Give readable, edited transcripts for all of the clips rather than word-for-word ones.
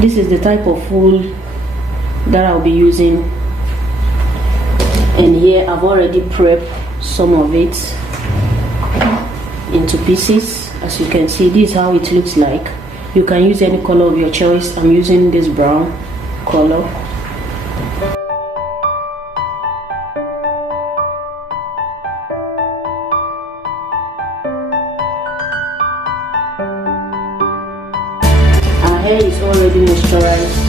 This is the type of wool that I'll be using, and here I've already prepped some of it into pieces. As you can see, this is how it looks like. You can use any color of your choice. I'm using this brown color. Our hair is already moisturized.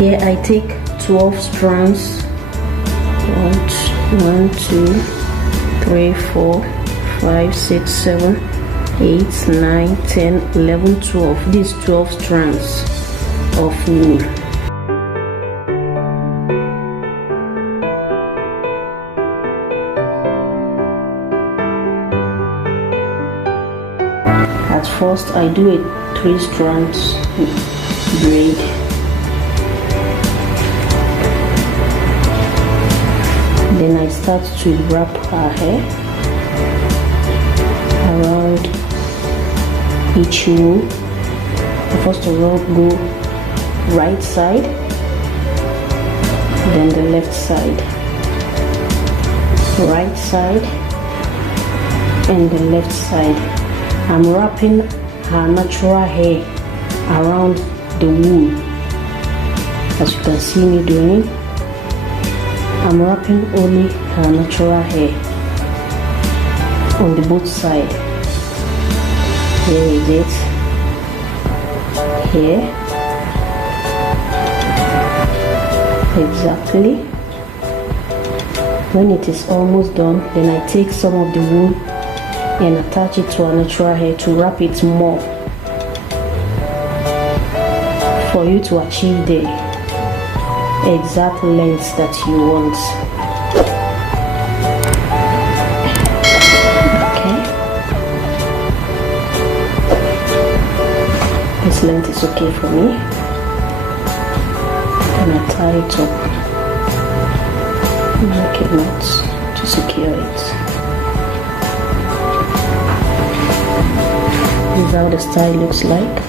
Here I take 12 strands. 1, 2, 3, 4, 5, 6, 7, 8, 9, 10, 11, 12. These 12 strands of wool. At first I do a 3 strands braid. Then I start to wrap her hair around each wool. First of all, go right side, then the left side, right side, and the left side. I'm wrapping her natural hair around the wool, as you can see me doing. I'm wrapping only her natural hair on the both sides. Here is it. Here. Exactly. When it is almost done, then I take some of the wool and attach it to her natural hair to wrap it more, for you to achieve the exact length that you want. Okay, this length is okay for me, and I tie it up, make a knot to secure it. This is how the style looks like.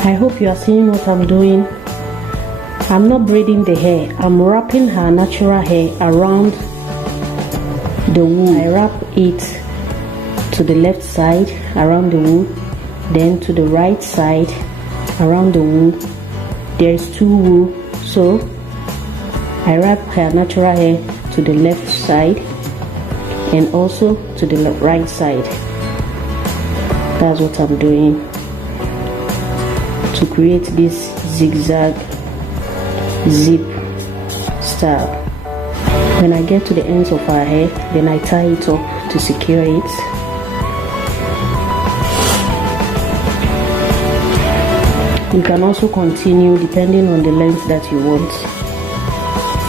I hope you are seeing what I'm doing. I'm not braiding the hair, I'm wrapping her natural hair around the wool. I wrap it to the left side around the wool, then to the right side around the wool. There is 2 wool, so I wrap her natural hair to the left side and also to the right side. That's what I'm doing to create this zigzag zip style. When I get to the ends of her hair, then I tie it up to secure it. You can also continue depending on the length that you want.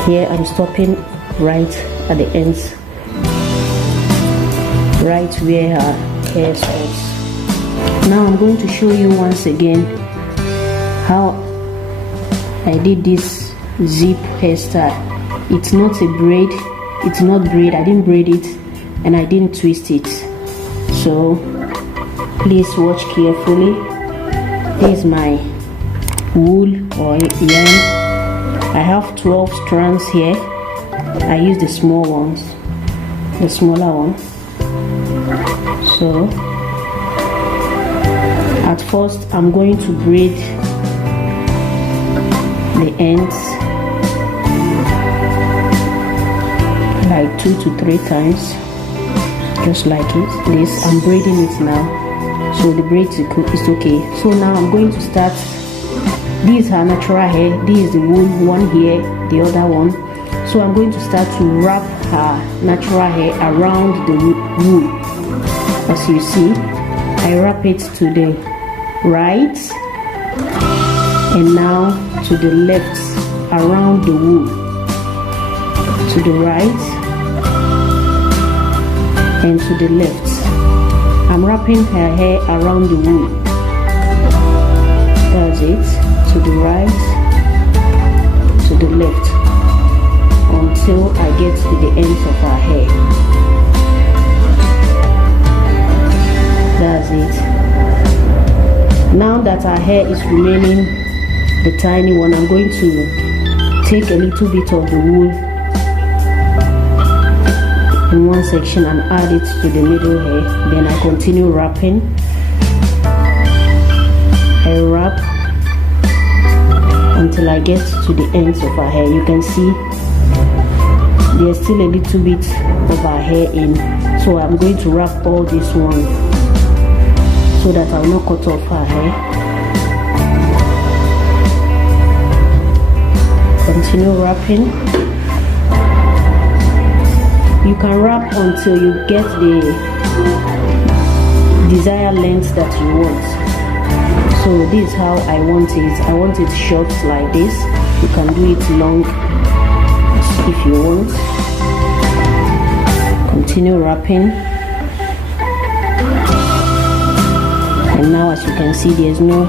Here I'm stopping right at the ends, right where her hair stops. Now I'm going to show you once again how I did this zip hairstyle. It's not a braid, it's not braid, I didn't braid it and I didn't twist it. So please watch carefully. This is my wool or yarn. I have 12 strands here. I use the small ones, the smaller one. So at first I'm going to braid the ends like 2 to 3 times, just like this. I'm braiding it now, so the braid is okay. So now I'm going to start. This is her natural hair, this is the wool, one here, the other one. So I'm going to start to wrap her natural hair around the wool. As you see, I wrap it to the right and now to the left around the wool. To the right and to the left. I'm wrapping her hair around the wool. That's it. To the right, to the left, until I get to the ends of her hair. That's it. Now that our hair is remaining the tiny one, I'm going to take a little bit of the wool in one section and add it to the middle hair. Then I continue wrapping. I wrap until I get to the ends of her hair. You can see there's still a little bit of her hair in, so I'm going to wrap all this one so that I will not cut off her hair. Continue wrapping. You can wrap until you get the desired length that you want. So this is how I want it. I want it short like this. You can do it long if you want. Continue wrapping. And now, as you can see, there's no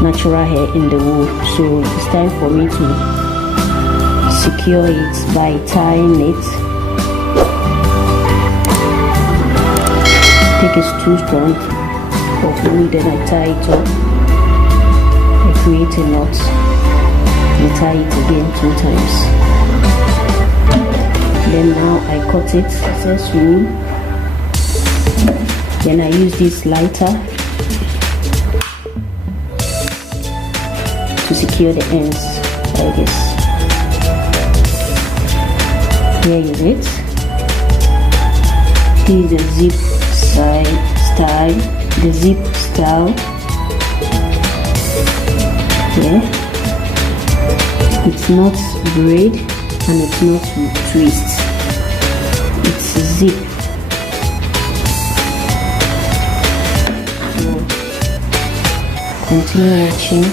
natural hair in the wool. So it's time for me to secure it by tying it. Take a 2 strand of wool, then I tie it up. I create a knot and tie it again 2 times. Then now I cut it, excess wool. Then I use this lighter to secure the ends like this. Here is it. This is the zip side style. The zip style. Yeah, it's not braid and it's not twist, it's zip. So continue watching.